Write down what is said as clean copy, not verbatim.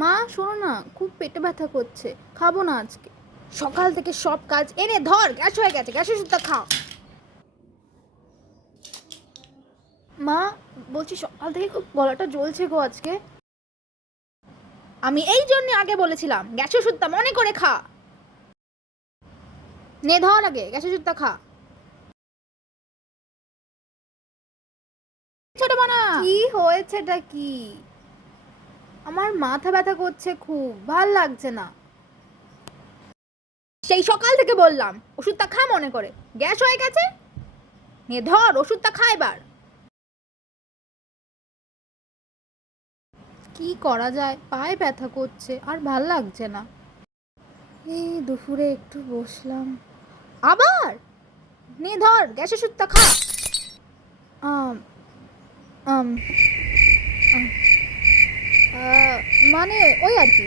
মা শোনো না, খুব পেটে ব্যথা করছে, খাবো না আজকে। সকাল থেকে সব কাজ এনে ধর, গ্যাস হয়ে গেছে, গ্যাসের ওষুধটা খাও। মা বলছি সকাল থেকে খুব গলাটা জ্বলছে গো আজকে। আমি এই জন্য আগে বলেছিলাম গ্যাসের ওষুধটা মনে করে খা। নে ধর আগে গ্যাসের ওষুধটা খা। ছোট মানা কি হয়েছেটা কি? আমার মাথা ব্যথা করছে, খুব ভাল লাগছে না। সেই সকাল থেকে বললাম ওষুধটা খা মনে করে, গ্যাস হয়ে গেছে। নে ধর ওষুধটা খা এবার। কি করা যায়, পায়ে ব্যথা করছে আর ভাল লাগছে না। এই দুপুরে একটু বসলাম, আবার নে ধর গ্যাসের ওষুধটা খা। আম, আম, আম, মানে ওই আর কি।